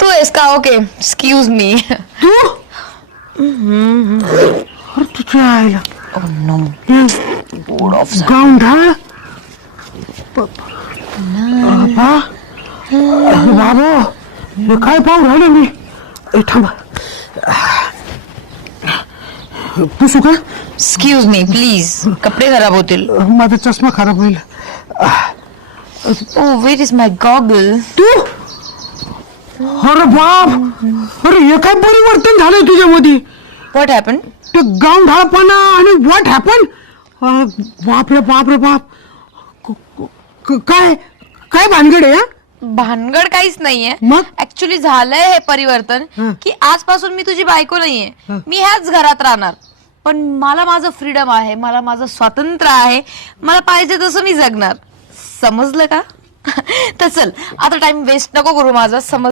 तू आहेस का? Okay, excuse me. तू अरे तुझ्या आईला ओह नो, बोर्ड ऑफ. गावंढा बाबू, हे काय पाहू राहिले मी. थांबा, पुसू का? एक्सक्यूज मी प्लीज, कपडे खराब होतील. माझा चष्मा खराब होईल. ओह वेर इज माय गॉगल. तू अरे बाप, अरे हे काय परिवर्तन झालंय तुझ्यामध्ये. What happen? ते गावंढाळपणा आणि व्हॉट हॅपन. बाप रे बाप रे बाप. काय काय भानगड आहे. भानगड काहीच नाहीये. मग? ऍक्च्युली झालंय हे परिवर्तन की आजपासून मी तुझी बायको नाहीये. मी ह्याच घरात राहणार. पण मला माझं फ्रीडम आहे, मला माझं स्वातंत्र्य आहे. मला पाहिजे तसं मी जगणार. समजलं का? तर चल आता टाइम वेस्ट नको करू माझा. समज